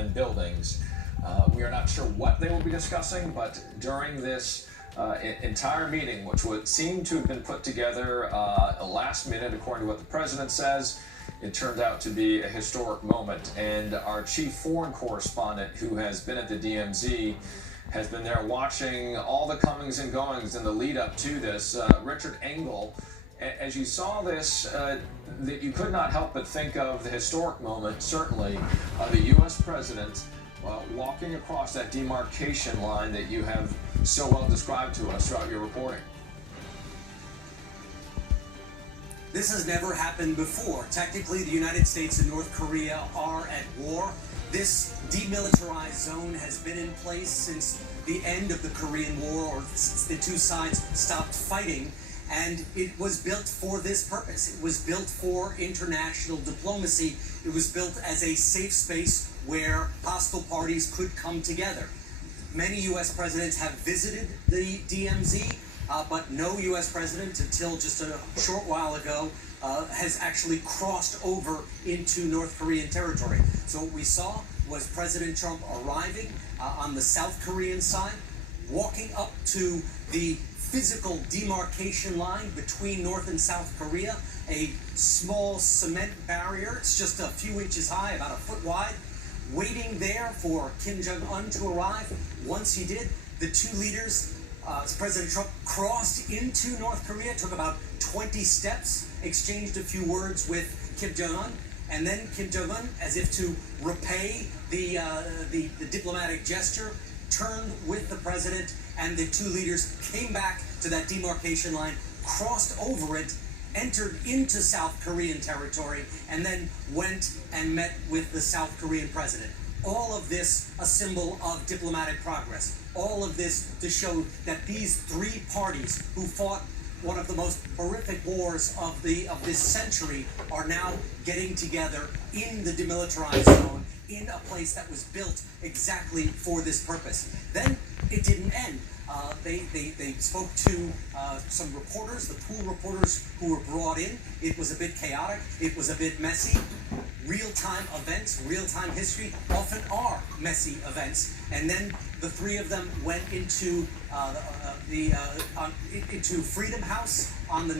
UN buildings. We are not sure what they will be discussing, but during this entire meeting, which would seem to have been put together last minute, according to what the president says, it turned out to be a historic moment. And our chief foreign correspondent, who has been at the DMZ, has been there watching all the comings and goings in the lead up to this. Richard Engel, as you saw this, that you could not help but think of the historic moment, certainly, of the U.S. president walking across that demarcation line that you have so well described to us throughout your reporting. This has never happened before. Technically, the United States and North Korea are at war. This demilitarized zone has been in place since the end of the Korean War, or since the two sides stopped fighting, and it was built for this purpose. It was built for international diplomacy. It was built as a safe space where hostile parties could come together. Many U.S. presidents have visited the DMZ, but no U.S. president, until just a short while ago, has actually crossed over into North Korean territory. So what we saw was President Trump arriving on the South Korean side, walking up to the physical demarcation line between North and South Korea, a small cement barrier. It's just a few inches high, about a foot wide, waiting there for Kim Jong-un to arrive. Once he did, the two leaders, President Trump crossed into North Korea, took about 20 steps, exchanged a few words with Kim Jong-un, and then Kim Jong-un, as if to repay the diplomatic gesture, turned with the president, and the two leaders came back to that demarcation line, crossed over it, entered into South Korean territory, and then went and met with the South Korean president. All of this a symbol of diplomatic progress. All of this to show that these three parties who fought one of the most horrific wars of this century are now getting together in the demilitarized zone, in a place that was built exactly for this purpose. Then it didn't end. They spoke to some reporters, the pool reporters who were brought in. It was a bit chaotic. It was a bit messy. Real-time events, real-time history often are messy events. And then the three of them went into into Freedom House on the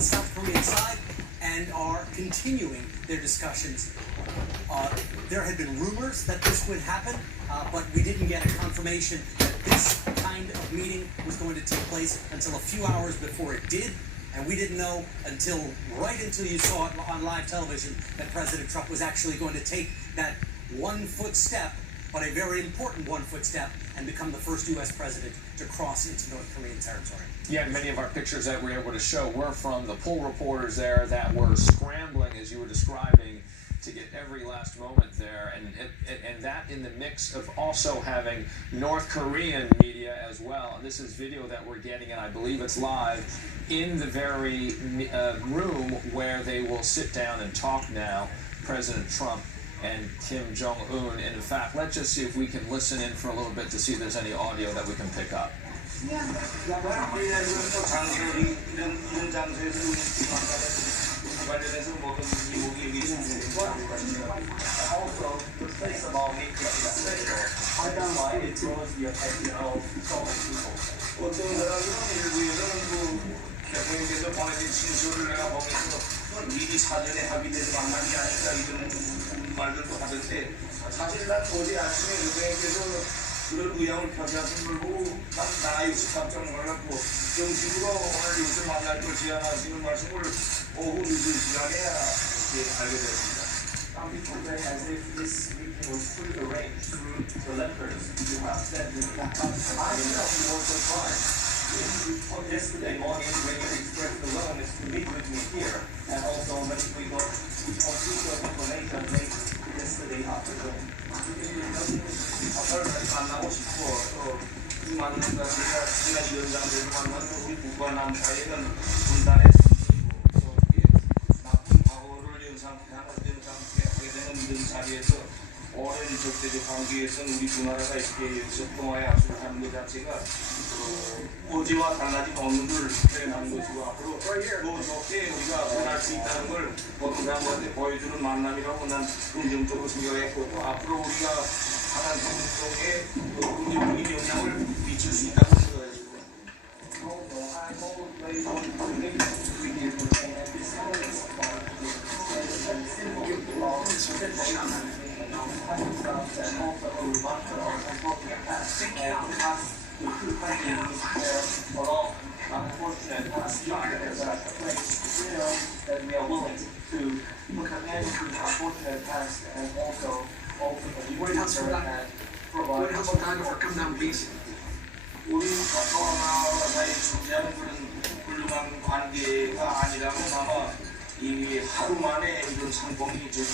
South Korean side, and are continuing their discussions. There had been rumors that this would happen, but we didn't get a confirmation that this kind of meeting was going to take place until a few hours before it did. And we didn't know right until you saw it on live television that President Trump was actually going to take that 1 foot step, but a very important 1 foot step, and become the first U.S. president to cross into North Korean territory. Yeah, and many of our pictures that we were able to show were from the pool reporters there that were scrambling, as you were describing, to get every last moment there, and that in the mix of also having North Korean media as well. And this is video that we're getting, and I believe it's live, in the very room where they will sit down and talk now, President Trump and Kim Jong-un. And in fact, let's just see if we can listen in for a little bit to see if there's any audio that we can pick up. 관련해서 모든 미국이 여기 있으니까 also the place about me I don't know why it draws the attention of so many people. 어떤 사람은 일부에서는 대통령께서 보내준 친서를 내가 보면서 미리 사전에 합의돼서 만난 게 아닌가 이런 말들도 하던데, 사실 난 어제 아침에 대통령께서 그런 의향을 표시하신 걸 보고 난 나이 깜짝 놀랐고, 정식으로 오늘 이웃을 만날 걸 제안하시는 말씀을 오후 늦은 시간에 알게 됐습니다. Some people say as if this meeting was pre-arranged through the letters you have sent to the I myself was surprised. Yesterday morning when you expressed the willingness to meet with me here, and also when we got official information late yesterday afternoon. 아빠를 다시 만나고 싶고 또 많은 제가 지난 위원장들 만나서 우리 북과 남 사이에는 분단의 전쟁이고 또 나쁜 과거를 연상케 하게 되는 이런 자리에서 오랜 적대적 관계에서는 우리 두 나라가 이렇게 통화에 합수를 하는 것 자체가 어제와 달라진 없는 걸 표현하는 것이고 앞으로 더 좋게 우리가 변할 수 있다는 걸 모든 사람들한테 보여주는 만남이라고 난 긍정적으로 생각했고 또 앞으로 우리가 강한 행동에 긍정적인 영향을 미칠 수 있다고 생각합니다. Unfortunate past years that we are willing to look at the unfortunate past and also ultimately provide come down, please. 우리 서로나라 사이에 존재하는 그런 훌륭한 관계가 아니라면 아마 이 하루 만에 이런 상봉이 저게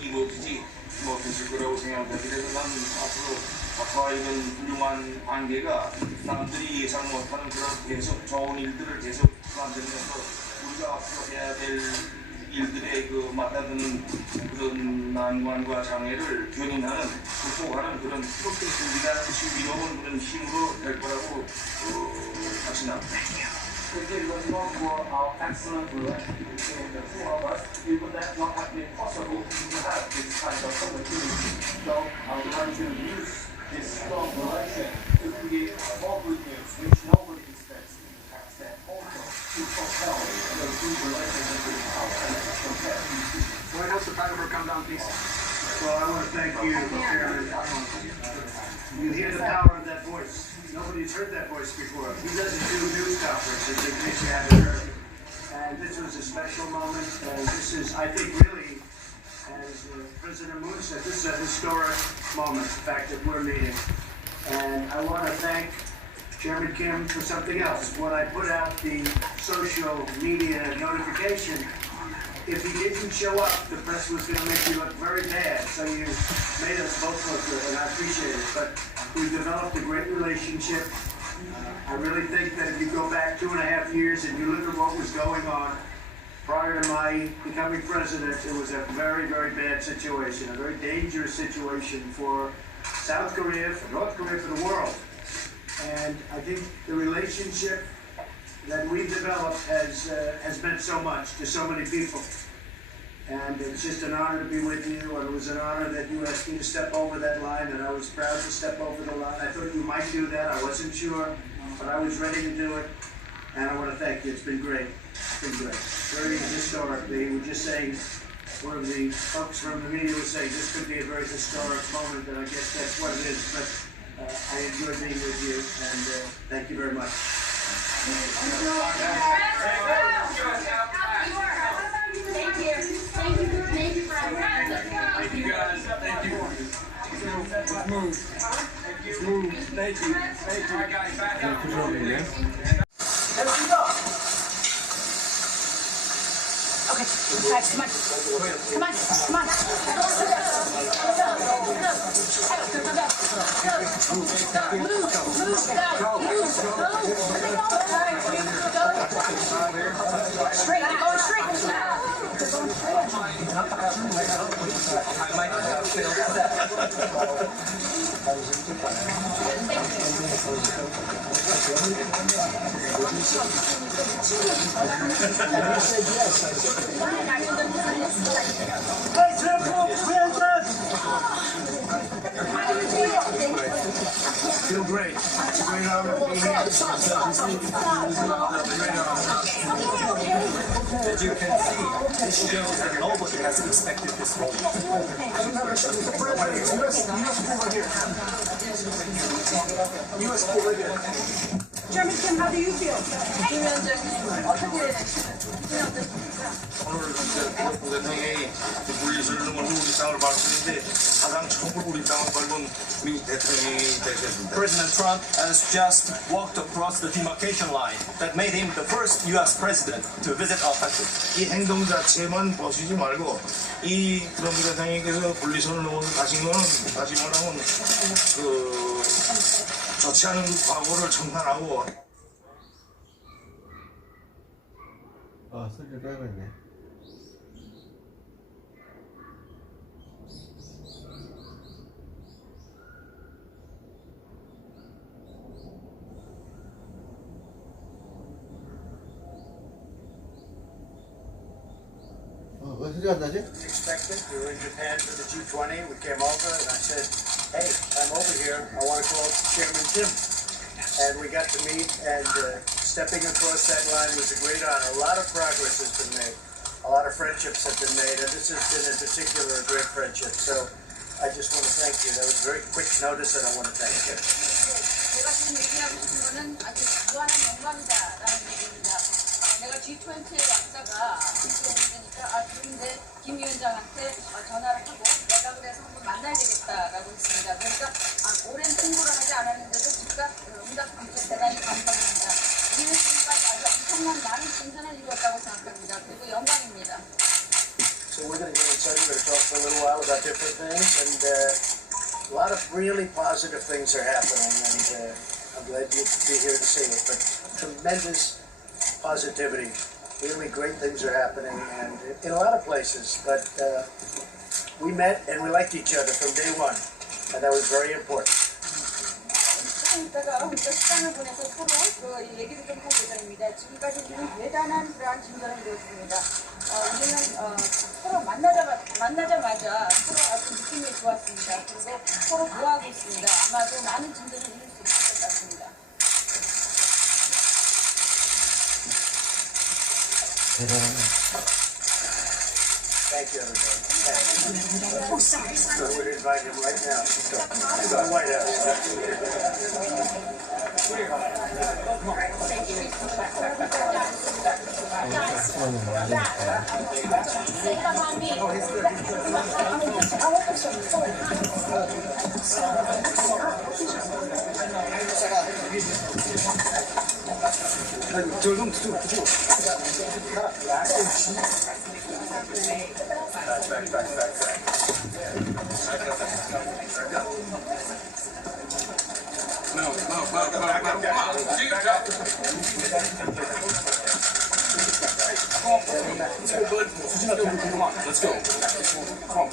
이루어지지 못했을 거라고 생각합니다. 그래서 난 앞으로 아까 이런 훌륭한 관계가 남들이 예상 못하는 그런 계속 좋은 일들을 계속 만들면서 우리가 앞으로 해야 될 일들에 그 맞닿는 그런 난관과 장애를 견인하는 극복하는 그런 우리가 신비로운 그런 힘으로 될 거라고 확신합니다. Thank you very much for our excellent relationship between the two of us. It would not have been possible to have this kind of opportunity. So I would like to use this strong relation to create more good news, which nobody expects in the past, and also to propel the good relationship with our country. White House photographer, come down, please. Well, I want to thank you, Chairman. You hear the power of that voice. Nobody's heard that voice before. He doesn't do news conferences in case you haven't heard. And this was a special moment. This is, I think, really, as President Moon said, this is a historic moment, the fact that we're meeting. And I want to thank Chairman Kim for something else. When I put out the social media notification, if he didn't show up, the press was going to make you look very bad. So you made us both look good, and I appreciate it. But we developed a great relationship. I really think that if you go back 2.5 years and you look at what was going on prior to my becoming president, it was a very, very bad situation, a very dangerous situation for South Korea, for North Korea, for the world. And I think the relationship that we've developed has meant so much to so many people. And it's just an honor to be with you, and it was an honor that you asked me to step over that line, and I was proud to step over the line. I thought you might do that. I wasn't sure, but I was ready to do it, and I want to thank you. It's been great. It's been great. Very historic. They were just saying, one of the folks from the media was saying, this could be a very historic moment, and I guess that's what it is. But I enjoyed being with you, and thank you very much. Thank you, guys. Thank you. Let's move. Thank you. All right, guys, back up. Okay, guys, come on. Come on, come on. Straight, go straight. I might have failed Feel great. Great honor to be here. As you can see, this shows that nobody has expected this moment. Chairman Kim, how do you feel? 오늘 트럼프 대통령이 분리수를 넘은 우리 땅을 밟았는데 가장 처음으로 우리 땅을 밟은 미국 대통령이 되셨습니다. President Trump has just walked across the demarcation line that made him the first U.S. president to visit our country. 이 행동 자체만 보시지 말고 이 트럼프 대통령께서 분리선을 넘어서 가신 거는 다시 말하면 그 좋지 않은 과거를 청산하고 소리를 빼야겠네. 소리가 안 나지? Expected. We were in Japan for the G20. We came over and I said, hey, I'm over here. I want to call Chairman Jim. And we got to meet, and stepping across that line was a great honor. A lot of progress has been made. A lot of friendships have been made, and this has been in particular a great friendship. So I just want to thank you. That was very quick notice, and I want to thank you. 제가 지금 얘기하고 싶은 거는 아주 무한한 영광이다라는 얘기입니다. 내가 G20에 왔다가 G20이니까 그런데 김 위원장한테 전화를 하고 내가 그래서 한번 만나야 되겠다라고 했습니다. 그러니까 오랜 승부를 하지 않았는데도 즉각 응답한 점 대단히 감사드립니다. 우리는 지금까지 아주 엄청난 많은 진전을 이루었다고 생각합니다. 그리고 영광입니다. So we're going to get inside. We're going to talk for a little while about different things, and a lot of really positive things are happening, and I'm glad you'd be here to see it. But tremendous positivity, really great things are happening, and in a lot of places. But we met and we liked each other from day one, and that was very important. 이따가 시간을 보내서 서로 얘기를 좀 할 예정입니다. 지금까지 우리는 대단한 그러한 진전을 이루었습니다. 우리는 서로 만나자마자 서로 아주 느낌이 좋았습니다. 그리고 서로 좋아하고 있습니다. 아마도 많은 진전을 이룰 수 있을 것 같습니다. Thank you, everybody. So we're going to invite him right now to the White Let's go. Come on,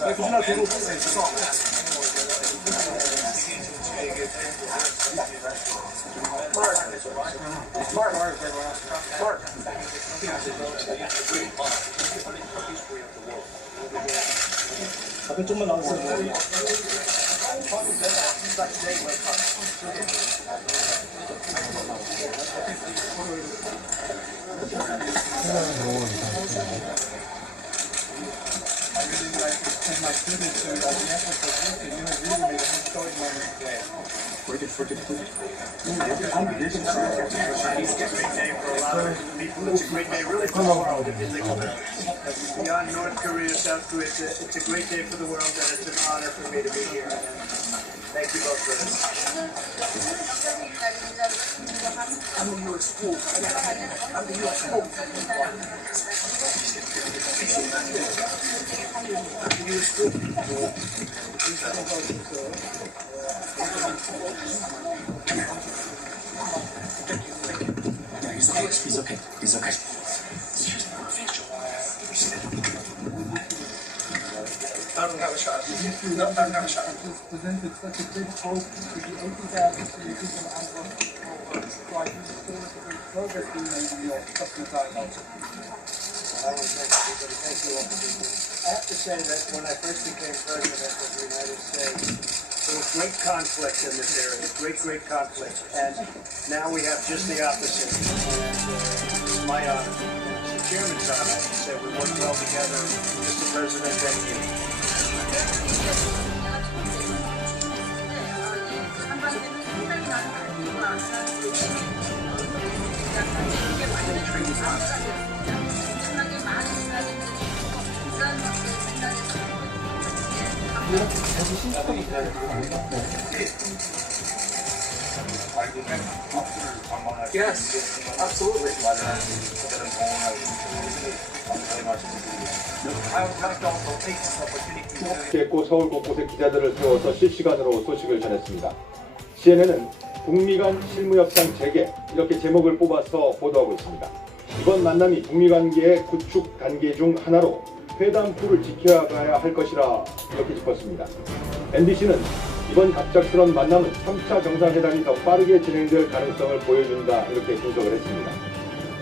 앞에 좀만 나오세요. It's a great day, really, for the world. Beyond North Korea, South Korea, it's a great day for the world, and it's an honor for me to be here. Thank you both for this. It's okay. It's okay. I don't have a shot. No, I don't have a shot. Presented such a big hope to the 80,000 people progress being made in your customer dialogue. I want to thank everybody. Thank you all for being here. I have to say that when I first became president of the United States, there was great conflict in this area, great conflict. And now we have just the opposite. And it's my honor. It's the chairman's honor to say we work well together. Mr. President, thank you. Yes, absolutely. 고 서울 곳곳에 기자들을 세워서 실시간으로 소식을 전했습니다. CNN은 북미 간 실무협상 재개 이렇게 제목을 뽑아서 보도하고 있습니다. 이번 만남이 북미 관계의 구축 단계 중 하나로 회담2를 지켜가야 할 것이라 이렇게 짚었습니다. MBC는 이번 갑작스런 만남은 3차 정상회담이 더 빠르게 진행될 가능성을 보여준다 이렇게 분석을 했습니다.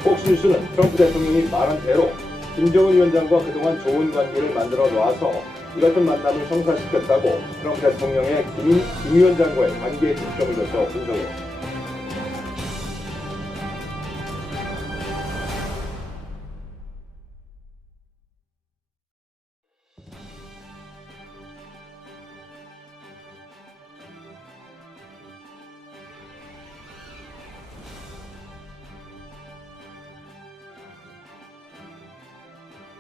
폭스뉴스는 트럼프 대통령이 말한 대로 김정은 위원장과 그동안 좋은 관계를 만들어 놔서 이 같은 만남을 성사시켰다고 트럼프 대통령의 김 위원장과의 관계에 중점을 둬서 분석했습니다.